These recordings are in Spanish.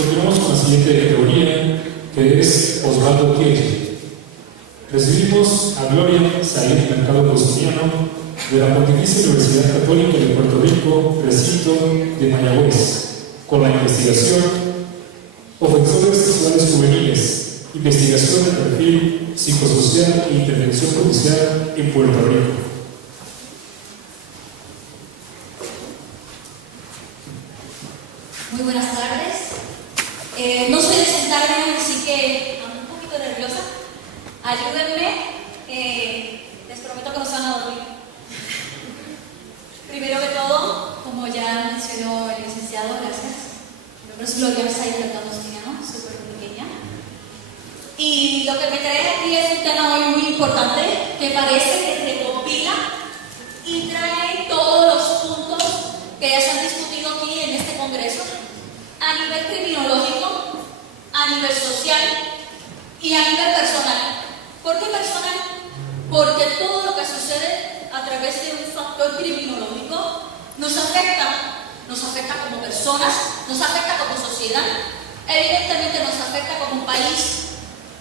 Continuamos con la siguiente categoría, que es Osvaldo Kiel. Recibimos a Gloria Said Mercado Costiniano de la Pontificia Universidad Católica de Puerto Rico, recinto de Mayagüez, con la investigación Ofensores Sexuales Juveniles, investigación de perfil psicosocial e intervención judicial en Puerto Rico. Muy buenas tardes. No soy de sentarme, así que ando un poquito nerviosa. Ayúdenme. Les prometo que no se van a dormir. Primero que todo, como ya mencionó el licenciado, gracias. Mi nombre es Gloria Said Mercado Costiniano, soy puertorriqueña. Y lo que me trae aquí es un tema hoy muy importante que parece que recopila y trae todos los puntos que ya se han discutido aquí en este congreso, a nivel criminológico, a nivel social y a nivel personal. ¿Por qué personal? Porque todo lo que sucede a través de un factor criminológico nos afecta como personas, nos afecta como sociedad, evidentemente nos afecta como país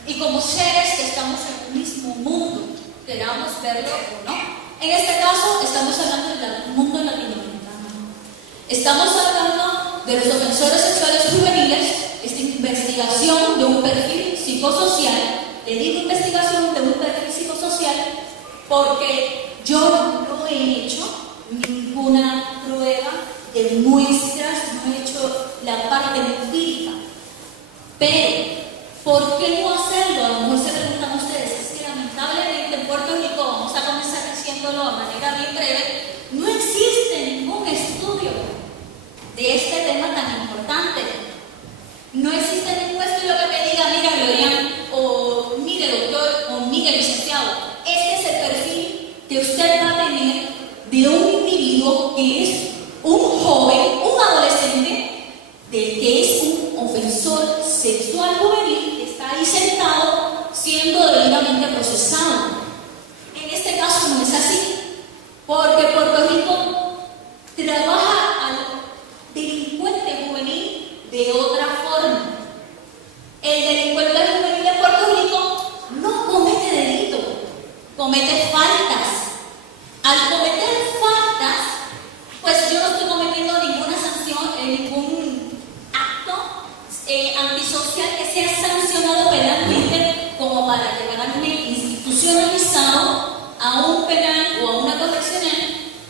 y como seres que estamos en un mismo mundo, queramos verlo o no. En este caso estamos hablando del mundo latinoamericano. Estamos hablando de los ofensores sexuales juveniles, esta investigación de un perfil psicosocial. Le digo investigación de un perfil psicosocial porque yo no he hecho ninguna prueba de muestras, no he hecho la parte empírica. Pero, ¿por qué no hacerlo? A lo mejor se preguntan ustedes, es que lamentablemente en Puerto Rico, vamos a comenzar diciéndolo de manera bien breve, no existe ningún estudio de este tema tan importante. No existe ningún estudio que me diga, mira Gloria, o mire doctor, o mire licenciado, este es el perfil que usted va a tener de un individuo que es un joven, un adolescente, que es un ofensor sexual juvenil, que está ahí sentado siendo debidamente procesado. En este caso no es así, porque Puerto Rico trabaja al delincuente juvenil de otra forma. El delincuente juvenil de Puerto Rico no comete delito, comete faltas. Al cometer faltas, pues yo no estoy cometiendo ninguna sanción, ningún acto antisocial que sea sancionado penalmente como para llevarme institucionalizado a un penal o a una correccional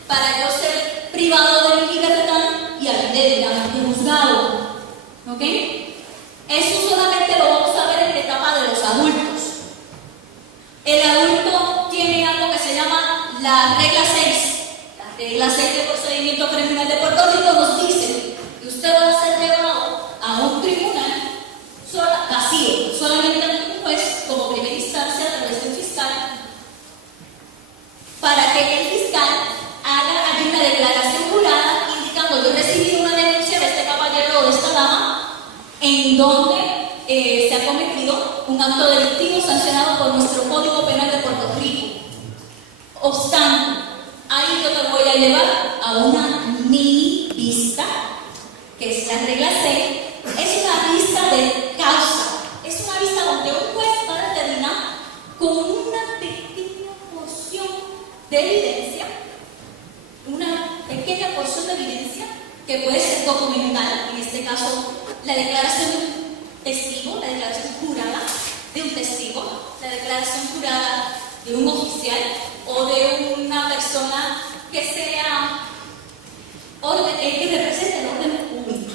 para yo ser privado de mi libertad y debidamente juzgado. ¿Ok? Eso solamente lo vamos a ver en la etapa de los adultos. El adulto tiene algo que se llama la regla 6. La regla 6 del procedimiento criminal de Puerto Rico nos dice que usted va a ser llevado a un tribunal vacío, solamente ante un juez como primera instancia a través de un fiscal, para que el fiscal haga allí una declaración jurada indicando: yo recibí una denuncia de este caballero o de esta dama en donde se ha cometido un acto delictivo sancionado por nuestro Código Penal de Puerto Rico. Obstante, ahí yo te voy a llevar a una mini vista, que es la regla 6. Es una vista de causa. Es una vista donde un juez va a determinar con una pequeña porción de evidencia, que puede ser documental, en este caso la declaración de un testigo, la declaración jurada de un testigo, la declaración jurada de un oficial o de una persona que sea que represente el orden público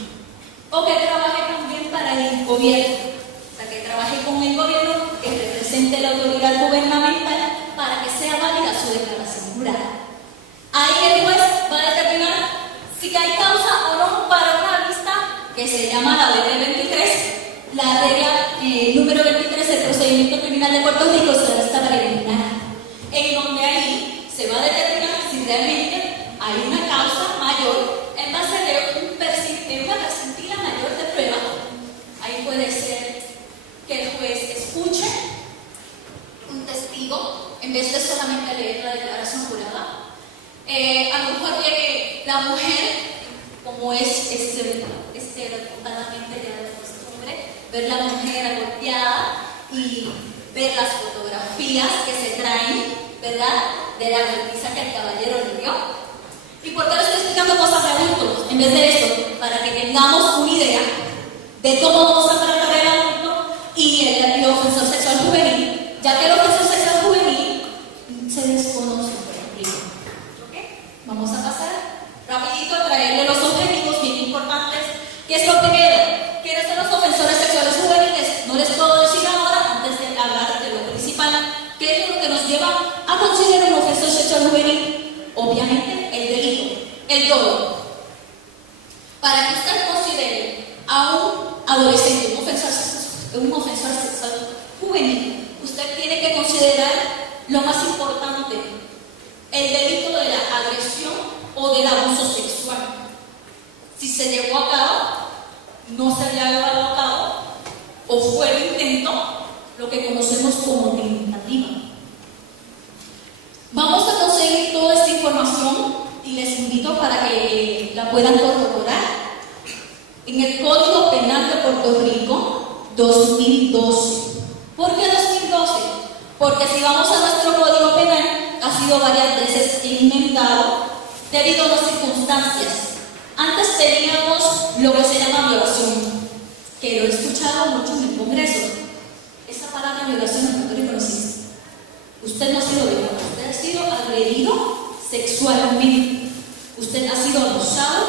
o que trabaje también para el gobierno, o sea, que trabaje con el gobierno, que represente la autoridad gubernamental para que sea válida su declaración jurada. Ahí el juez va a determinar si hay causa o no para una vista que se llama la DD23, la regla número 23 del procedimiento criminal de Puerto Rico, se la vista preliminar, en donde ahí se va a determinar si realmente hay una causa mayor en base de una percentila mayor de prueba. Ahí puede ser que el juez escuche un testigo en vez de solamente leer la declaración jurada. A lo mejor llegue la mujer, como es estereotipadamente ya ver la mujer golpeada y ver las fotografías que se traen, ¿verdad?, de la golpiza que el caballero le dio. ¿Y por qué le estoy explicando cosas de adultos en vez de esto? Para que tengamos una idea de cómo vamos a tratar el adulto y el ofensor sexual juvenil, ya que el ofensor sexual juvenil se desconoce, por ejemplo. ¿Okay? Vamos a pasar rapidito a traerle los objetivos bien importantes. ¿Qué es lo primero? ¿Quiénes son los ofensores sexuales juveniles? No les puedo decir ahora, antes de hablar de lo principal. ¿Qué es lo que nos lleva a considerar un ofensor sexual juvenil? Obviamente, el delito, el dolo. Para que usted considere a un adolescente, un ofensor sexual juvenil, usted tiene que considerar lo más importante, el delito de la agresión o del abuso sexual. Si se llevó a cabo, no se había llevado a cabo, o fue el intento, lo que conocemos como tentativa. Vamos a conseguir toda esta información y les invito para que la puedan corroborar en el Código Penal de Puerto Rico 2012. ¿Por qué 2012? Porque si vamos a nuestro Código Penal, ha sido varias veces inventado debido a las circunstancias. Antes teníamos lo que se llama violación, que lo he escuchado mucho en el Congreso. Esa palabra violación en Puerto Rico no existe. Usted no ha sido violado, usted ha sido agredido sexualmente. Usted ha sido abusado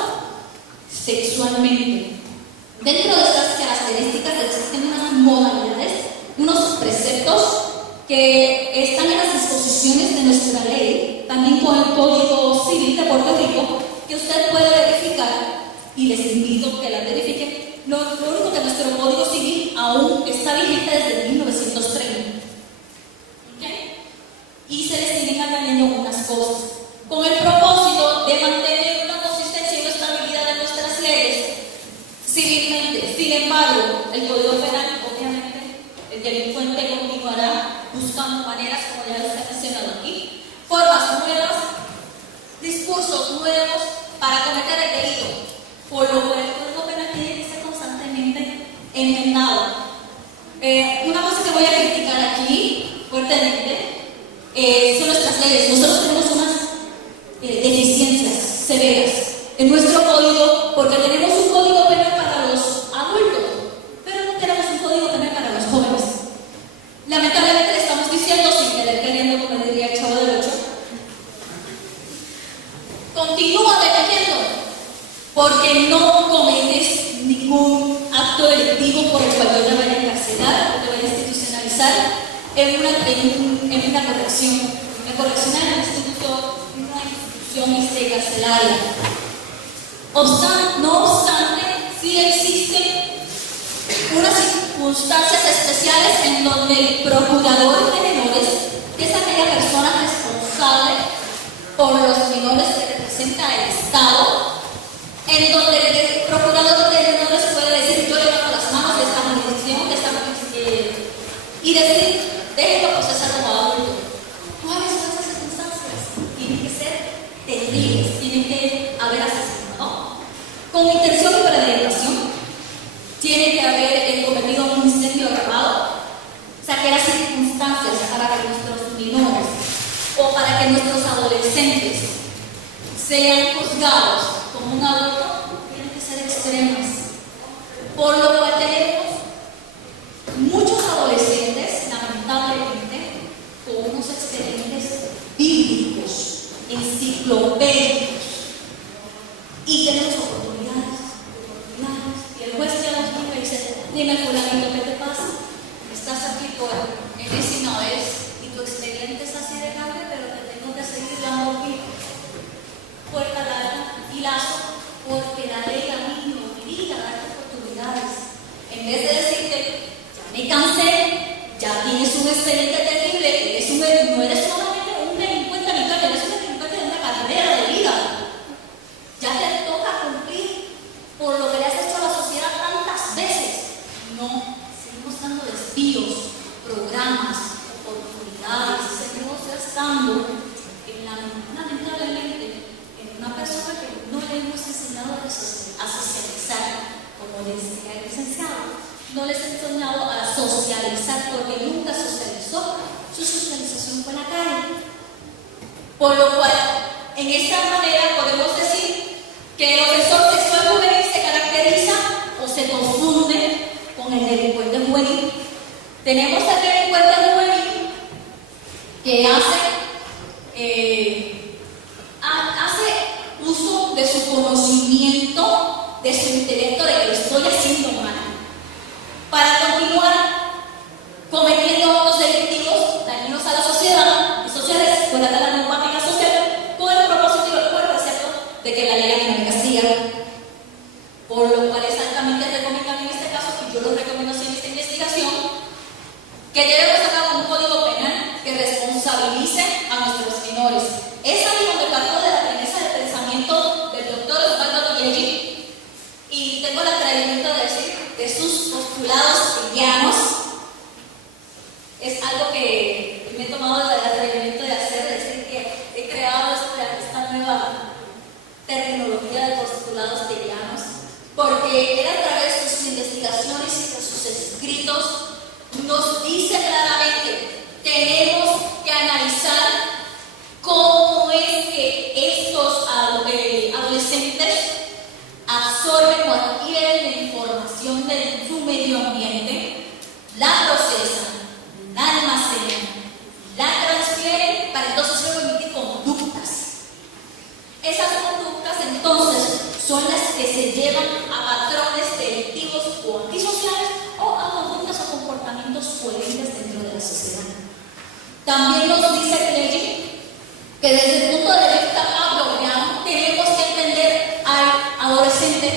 sexualmente. Dentro de estas características existen unas modalidades, unos preceptos que están en las disposiciones de nuestra ley, también con el Código Civil de Puerto Rico, que usted puede verificar y les invito a que la verifiquen. Lo único que nuestro Código Civil aún está vigente desde 1930. ¿Okay? Y se les siguen añadiendo unas cosas con el propósito de mantener una consistencia y una estabilidad de nuestras leyes civilmente. Sin embargo, el Código Penal, obviamente, el delincuente continuará buscando maneras, como ya les he mencionado aquí, formas nuevas, discursos nuevos para cometer el delito, por lo cual el Código Penal tiene que ser constantemente enmendado. Una cosa que voy a criticar aquí fuertemente son nuestras leyes. Nosotros tenemos unas deficiencias severas en nuestro código, porque tenemos un código penal para los adultos, pero no tenemos un código penal para los jóvenes. Lamentablemente le estamos diciendo, sin querer queriendo, como diría el Chavo del 8, continúa deteniendo, porque no cometes ningún acto delictivo por el cual yo te vaya a encarcelar o te vaya a institucionalizar en una corrección. La corrección es una institución carcelaria. No obstante, sí existen unas circunstancias especiales en donde el procurador de menores, que es aquella persona responsable por los menores que representa el Estado, en donde el procurador de menores puede decir: yo levanto las manos de esta jurisdicción, y decir: déjenlo procesar como adulto. ¿Cuáles son esas circunstancias? Tienen que ser terribles, tienen que haber asesinato, ¿no? Con intención y premeditación, tiene que haber cometido un incendio agravado, o sea, que las circunstancias para que nuestros menores o para que nuestros adolescentes sean juzgados como un adulto tienen que ser extremas, por lo cual tenemos muchos adolescentes, lamentablemente, con unos expedientes bíblicos, enciclopédicos, y tenemos oportunidades, y el juez ya nos mira y dice: dime, fulanito, ¿qué te pasa? Estás aquí por enésima vez y tu expediente es así de grande, pero te tengo que seguir dando puerta larga y lazo, porque la ley a mí me obliga a darte oportunidades. En vez de decirte: ya me cansé, ya tienes un expediente terrible, no eres solamente un delincuente habitual, eres un delincuente de una carrera de vida. Ya te toca cumplir por lo que le has hecho a la sociedad tantas veces. No, seguimos dando desvíos, programas, oportunidades, seguimos gastando lamentablemente en una persona que no le hemos enseñado a socializar, como decía el licenciado. no les he enseñado a socializar porque nunca socializó. Su socialización fue en la calle. Por lo cual, en esta manera podemos decir que el ofensor sexual juvenil se caracteriza o se confunde con el delincuente juvenil. Tenemos al delincuente juvenil que hace uso de su conocimiento, de su intelecto, de que lo estoy haciendo mal, para continuar cometiendo actos delictivos dañinos a la sociedad y sociales fuera de la normática social, con el propósito y el precepto de que la ley no me castiga. Por lo cual es altamente recomendable en este caso, y yo lo recomiendo así en esta investigación, que debemos sacar un código penal que responsabilice a nuestros menores. Es ahí donde parto de la premisa de pensamiento del doctor Osvaldo Villegi, y tengo el atrevimiento de decir de sus postulados hegelianos. Es algo que me he tomado el atrevimiento de hacer, de decir que he creado esta nueva terminología de postulados hegelianos, porque él a través de sus investigaciones y de sus escritos nos dice claramente: tenemos que analizar cómo es que estos adolescentes absorben o adquieren la información de su medio ambiente, la procesan, la almacenan, la transfieren para entonces luego emitir conductas. Esas conductas entonces son las que se llevan a patrones delictivos o antisociales o a conductas o comportamientos coherentes dentro de la sociedad. También nos dice Villegi que desde el punto de vista pavloviano tenemos que entender al adolescente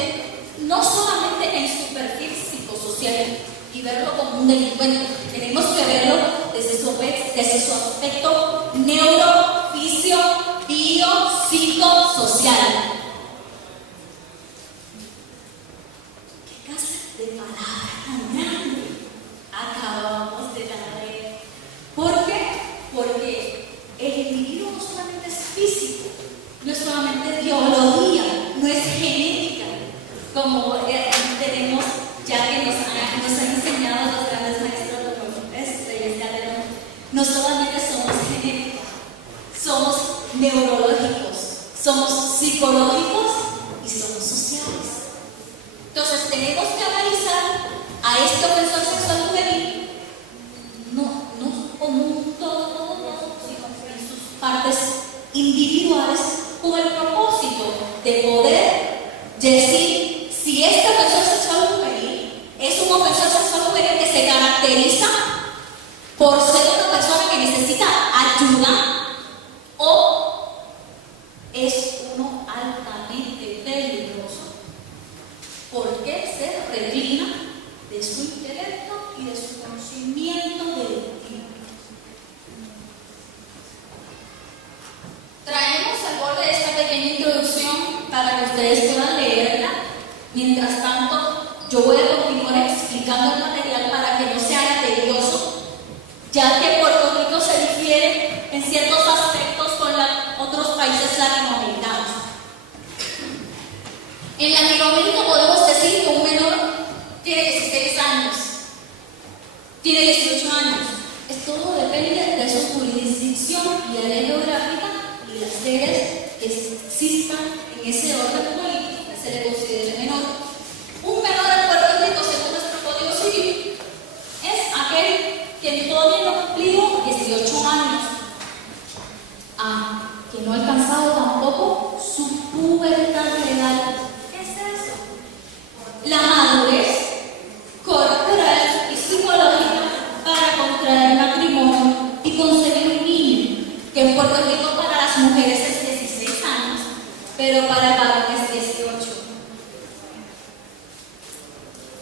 no solamente en su perfil psicosocial y verlo como un delincuente, tenemos que verlo desde su aspecto neuro, fisio, bio, psicosocial. ¿Qué clase de palabra tan grande acabamos de dar? ¿Por qué? Porque el individuo no solamente es físico, no es solamente biología, no es genética, como tenemos ya que nos han enseñado los grandes maestros no solamente somos genéticos, somos neurológicos, somos psicológicos y somos sociales. Entonces tenemos que analizar a este ofensor sexual juvenil no como un todo, sino en sus partes individuales, con el propósito de poder decir si este ofensor sexual juvenil es un ofensor sexual juvenil que se caracteriza por ser una persona que necesita ayuda o es uno altamente peligroso porque se reclina de su intelecto y de su conocimiento delictivo. Traemos al borde de esta pequeña introducción para que ustedes puedan leerla. Mientras tanto, yo voy a continuar explicando el material para que no sea tedioso, ya que Puerto Rico se difiere en ciertos aspectos con otros países latinoamericanos. En Latinoamérica podemos decir que un menor tiene 16 años, tiene 18 años. Todo depende de su jurisdicción y área geográfica y las leyes que existan en ese orden político que se le considere menor. Un menor en Puerto Rico, según nuestro Código Civil, es aquel que todavía no ha cumplido 18 años, que no ha alcanzado tampoco su pubertad legal. ¿Qué es eso? La madurez corporal y psicológica para contraer matrimonio y concebir un niño, que en Puerto Rico para las mujeres es 16 años, pero para varones 18.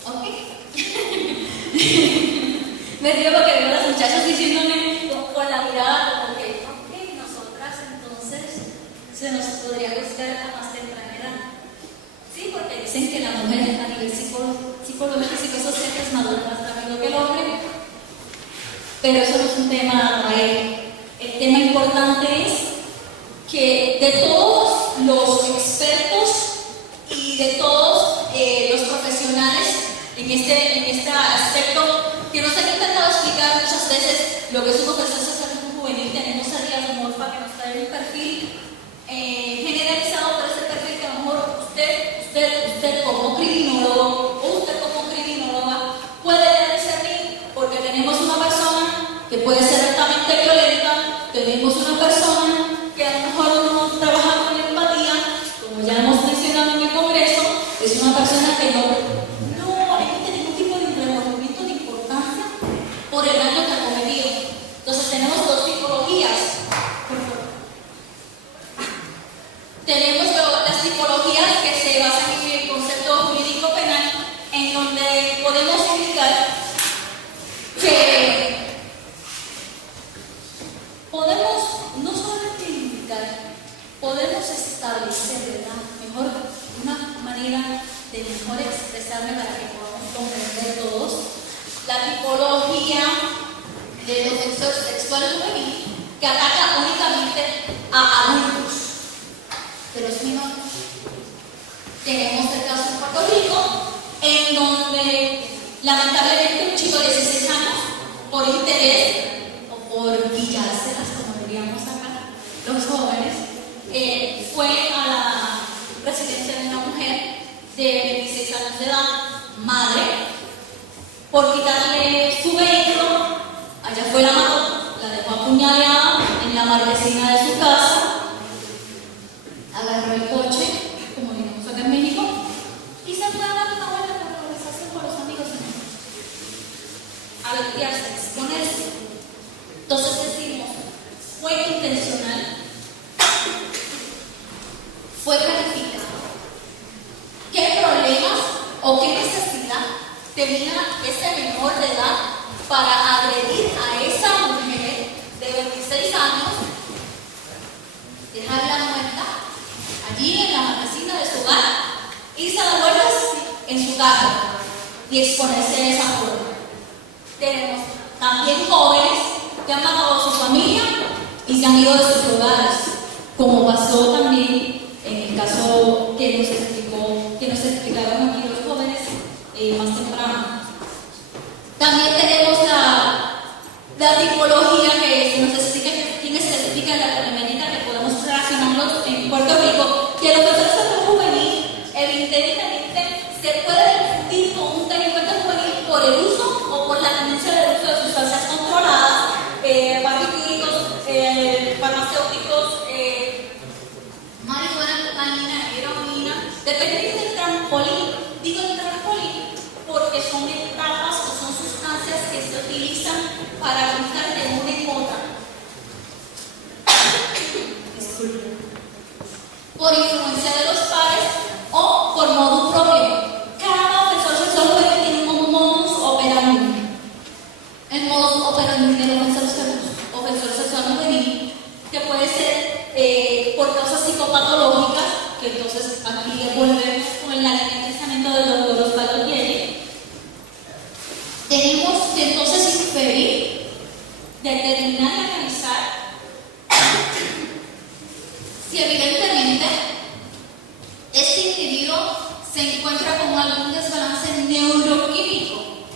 ¿Ok? Me río porque veo a los muchachos diciéndome con la mirada como que, ok, nosotras entonces se nos podría buscar a más temprana edad. Sí, porque dicen que la mujer a nivel psicológico y psicosocial es madura más rápido que el hombre, pero eso no es un tema real. El tema importante es que de todos los expertos y de todos los profesionales en en este aspecto que nos han intentado explicar muchas veces lo que es un profesor social juvenil. Tenemos a Díaz Morfa que nos trae un perfil generalizado, pero ese perfil que a lo mejor usted como criminólogo o usted como criminóloga puede discernir, porque tenemos una persona que puede ser altamente violenta, tenemos una persona que a lo mejor no trabaja con empatía, como ya hemos mencionado en el Congreso, es una persona que no emite ningún tipo de reconocimiento de importancia por el daño que ha cometido. Entonces tenemos dos tipologías. Tenemos las tipologías que se basan en el concepto jurídico penal, en donde podemos indicar que podemos no solamente indicar, podemos establecer, ¿verdad? Mejor, una manera de mejor expresarme para que podamos comprender todos la tipología del ofensor sexual juvenil que ataca únicamente a adultos, pero es menor. Tenemos el caso en Puerto Rico, en donde lamentablemente un chico de 16 años, por interés o por guillárselas, como diríamos acá, los jóvenes, fue a la residencia de una mujer de 26 años de edad, madre, por quitarle su vehículo. Allá fue, la mató, la dejó apuñalada en la marquesina de su casa, agarró el coche, como diríamos acá en México, y se fue a dar una vuelta de conversación con los amigos en el a limpiarse, a exponerse. Entonces decimos, fue intencional, fue planificado. ¿Qué problemas o qué necesidad tenía ese menor de edad para agredir a esa mujer de 26 años, dejarla muerta allí en la marquesina de su hogar, irse a dar vueltas en su casa y exponerse de esa forma? Tenemos también jóvenes que han matado a su familia y se han ido de sus hogares, como pasó también en el caso que nos explicaron aquí los jóvenes más temprano. También tenemos la tipología que nos explica quién especifica la criminalidad que podemos relacionarnos en Puerto Rico, que el ofensor juvenil evidentemente se puede confundir con un delincuente juvenil por el uso o por la tendencia del uso de sustancias controladas, barbitúricos, farmacéuticos, marihuana, cocaína, heroína, dependiendo del trampolín. Digo el trampolín porque son etapas o son sustancias que se utilizan para brincar de una en otra. Disculpen. Por influencia de los pares o por modo propio. Cada ofensor sexual juvenil tiene un modus operandi. El modus operandi del ofensor sexual juvenil, que puede ser por causas psicopatológicas, que entonces aquí volvemos con el pensamiento del doctor Osvaldo Pieri. Tenemos que entonces inferir, determinar y analizar si evidentemente este individuo se encuentra con algún desbalance neuroquímico,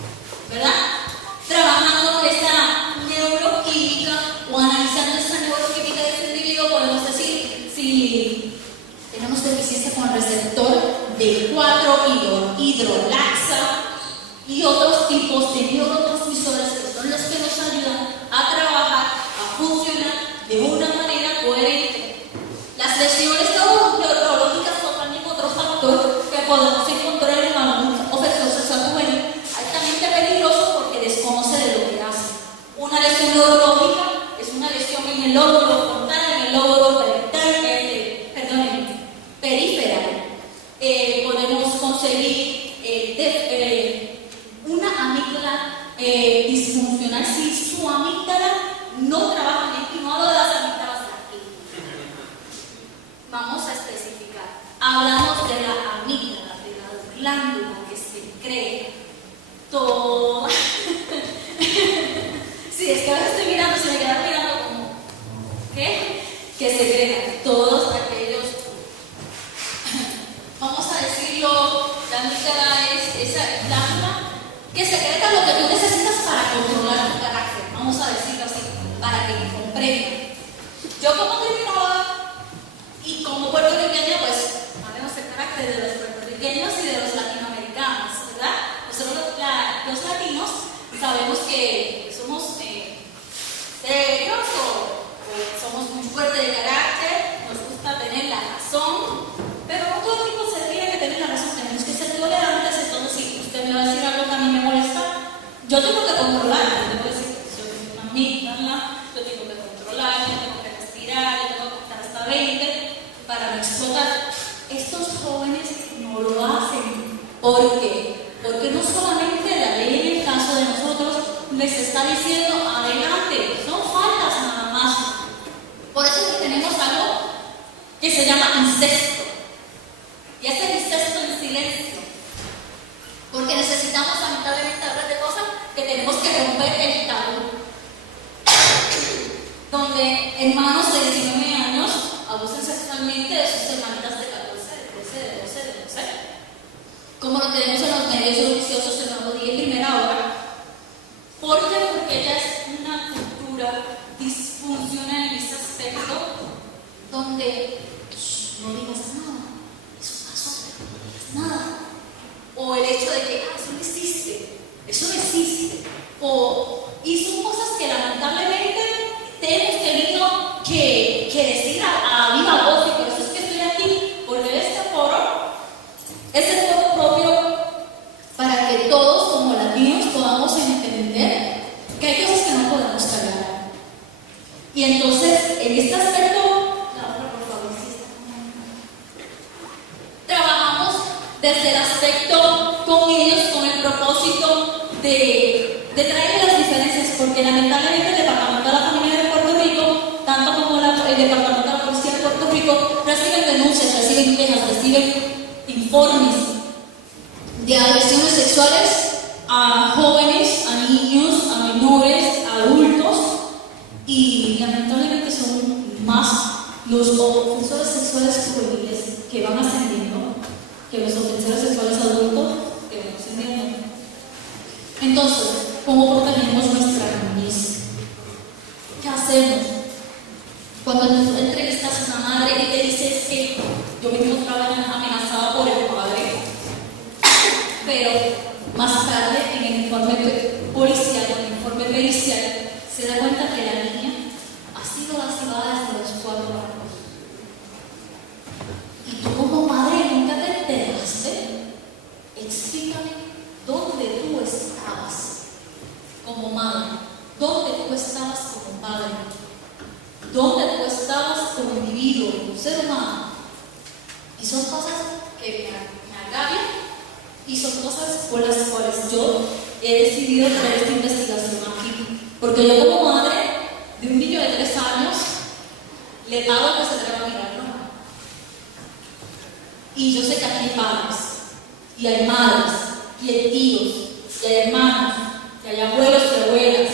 ¿verdad? Trabajando con esa neuroquímica o analizando esa neuroquímica de este individuo, podemos decir si tenemos deficiencia con el receptor de 4-hidrolaxa y otros tipos de neurotransmisores que son los que nos ayudan a trabajar, a funcionar de una manera coherente. Las lesiones neurológicas son también otro factor que podemos encontrar en algún ofensor sexual juvenil altamente peligroso porque desconoce de lo que hace. Una lesión neurológica es una lesión en el lóbulo frontal, en el lóbulo periferal. Podemos conseguir una amígdala disfuncional si su amígdala no trabaja bien, y no hablo de las amígdalas de aquí. Vamos secreta lo que tú necesitas para controlar tu carácter, vamos a decirlo así, para que me comprendan. Yo como criminóloga y como puertorriqueña, pues sabemos el carácter de los puertorriqueños y de los latinoamericanos, ¿verdad? Nosotros los latinos sabemos que somos serios o somos muy fuertes de carácter, nos gusta tener la razón, pero no todo el mundo se tiene que tener la razón, tenemos que ser tolerantes. Entonces, si usted me va a decir algo que a mí me molesta, yo tengo que controlarlo. Tengo que decir, yo tengo una amígdala, yo tengo que controlar, yo tengo que respirar, yo tengo que contar hasta 20 para no explotar. Estos jóvenes no lo hacen. ¿Por qué? Porque no solamente la ley en el caso de nosotros les está diciendo adelante, son faltas nada más. Por eso es que tenemos algo que se llama incesto. Y ese incesto en silencio. Porque necesitamos lamentablemente hablar de cosas que tenemos que romper el tabú. Donde hermanos de 19 años abusan sexualmente de sus hermanitas de 14, de 13, de 12, de 12. Como lo tenemos en los medios noticiosos el Nuevo Día y Primera Hora. ¿Por qué? Porque ella es una cultura disfuncional en ese aspecto donde no digas nada, eso pasó, no digas nada. O el hecho de que eso no existe, y son cosas que lamentablemente hemos tenido que decir a viva voz, y por eso es que estoy aquí, porque este foro es el foro propio para que todos como latinos podamos entender que hay cosas que no podemos callar. Y entonces, en este aspecto, por favor, trabajamos desde el aspecto con ellos, con el propósito de traer las diferencias, porque lamentablemente el Departamento de la Familia de Puerto Rico, tanto como el Departamento de la Policía de Puerto Rico, reciben denuncias, reciben quejas, reciben informes de agresiones sexuales a jóvenes, a niños, a menores, a adultos, y lamentablemente son más los ofensores sexuales juveniles que van ascendiendo que los ofensores sexuales adultos que van ascendiendo. Entonces, ¿cómo protegemos nuestra niñez? ¿Qué hacemos? Cuando tú entrevistas a una madre y te dices que yo me encontraba amenazada por el padre, pero más tarde en el informe policial, en el informe pericial, se da cuenta que la niña ha sido lastimada desde los 4 años. Y tú como madre nunca te enteraste. Explícame dónde tú estabas como madre, dónde tú estabas como padre, dónde tú estabas como individuo, como ser humano. Y son cosas que me agravian y son cosas por las cuales yo he decidido traer esta investigación aquí. Porque yo como madre de un niño de 3 años le pago a que se atreva a mirarlo. Y yo sé que aquí hay padres, y hay madres, y hay tíos, y hay hermanos, y hay abuelos y abuelas.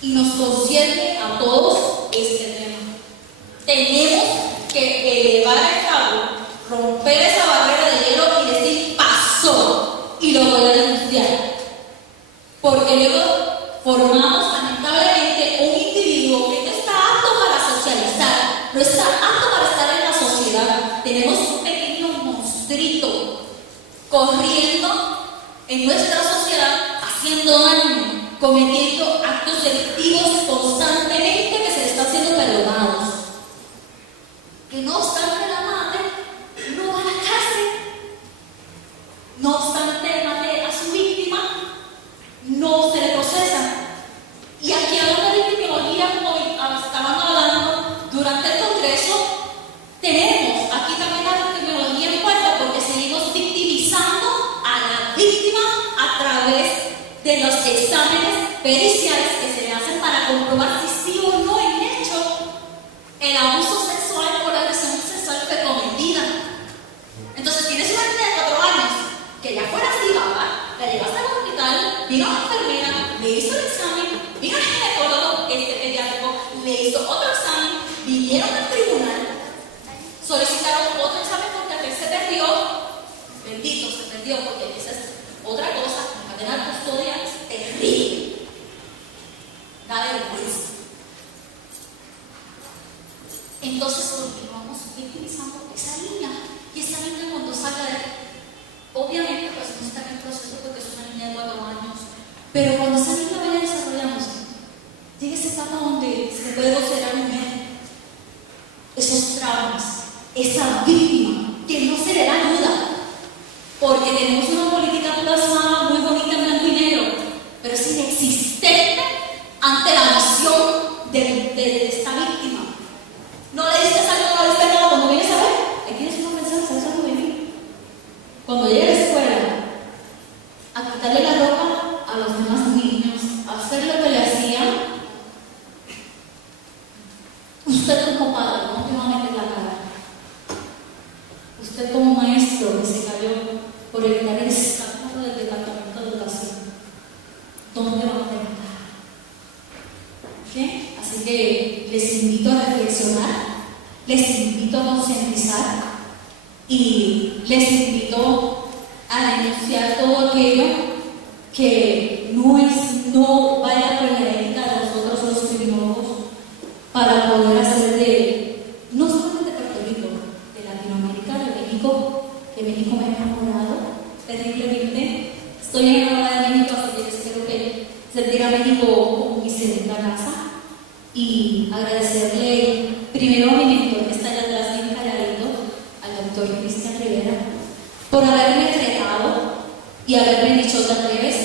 Y nos concierne a todos este tema. Tenemos que elevar el tabú, romper esa barrera de hielo y decir pasó, y lo voy a denunciar. Porque luego formamos lamentablemente un individuo que no está apto para socializar, no está apto para estar en la sociedad. Tenemos un pequeño monstruito corriendo en nuestra sociedad, haciendo daño, cometiendo actos delictivos constantemente que se le están siendo perdonados. Que no obstante la madre no va a la cárcel, no obstante mate a su víctima, no se le procesa. Y aquí hablando de victimología, como estaban hablando durante el Congreso, tenemos aquí también la victimología en cuenta porque seguimos victimizando a la víctima a través de los exámenes periciales que se le hacen para comprobar si sí o no en hecho el abuso sexual o la agresión sexual fue cometida. Entonces tienes una niña de 4 años que ya fue lastimada, la llevaste al hospital, vino a la enfermera, le hizo el examen, vino al ginecólogo, pediátrico, le hizo otro examen, vinieron al tribunal, solicitaron otro examen porque aquel se perdió, bendito, se perdió porque esa es otra cosa, nunca te Pero cuando esa niña vaya desarrollándose, llega esa etapa donde se puede considerar mujer, esos traumas, esa víctima, que no se le da ayuda, porque tenemos una política plasmada muy bonita en blanco y negro, pero es inexistente ante la visión de esta víctima. No le diste algo, no le diste nada. Cuando vienes a ver, aquí tienes una ofensa, ¿sabes algo de mí? Cuando llegue a la escuela, a quitarle la ropa a los demás niños, a hacer lo que le hacían, usted como padre, no te va a meter la cara. Usted como maestro que se cayó por evitar el escándalo del Departamento de Educación, ¿dónde va a meter la cara? ¿Qué? Así que les invito a reflexionar, les invito a concientizar y les invito a denunciar todo aquello que no vaya por la ética de nosotros los criminólogos para poder hacer no solamente de Puerto Rico, de Latinoamérica, de México, que México me ha enamorado terriblemente. Estoy enamorada de México, así que espero que sentir a México como mi segunda casa y agradecerle primero a mi mentor que está allá atrás bien calladito, al doctor Cristian Rivera, por haberme entregado y haberme dicho: ¿te atreves?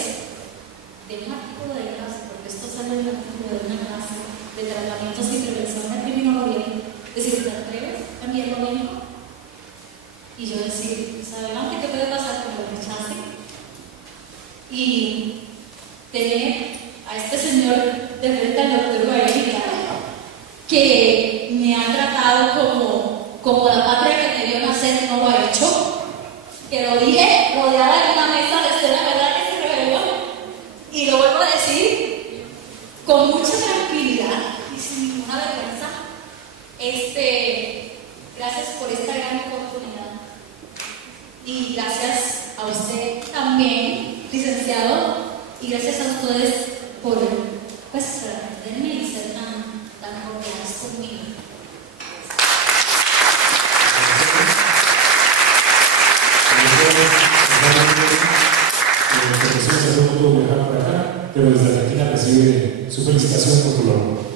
De un artículo de clase, porque esto sale de un artículo de una clase de tratamientos y prevención de criminología, decir: ¿te atreves a enviarlo a México? Y yo decir: pues adelante, ¿qué puede pasar? Que lo rechace. Y tener a este señor de frente al doctor Guayarica, que me ha tratado como la patria que me dio nacer, no lo ha hecho, que lo dije rodeada de una mesa de la verdad que se reveló, y lo vuelvo a decir con mucha tranquilidad y sin ninguna vergüenza. Gracias por esta gran oportunidad y gracias a usted también, licenciado, y gracias a ustedes por permitirme y ser tan cordiales conmigo. No pudo viajar por acá, pero desde Argentina recibe su felicitación por tu labor.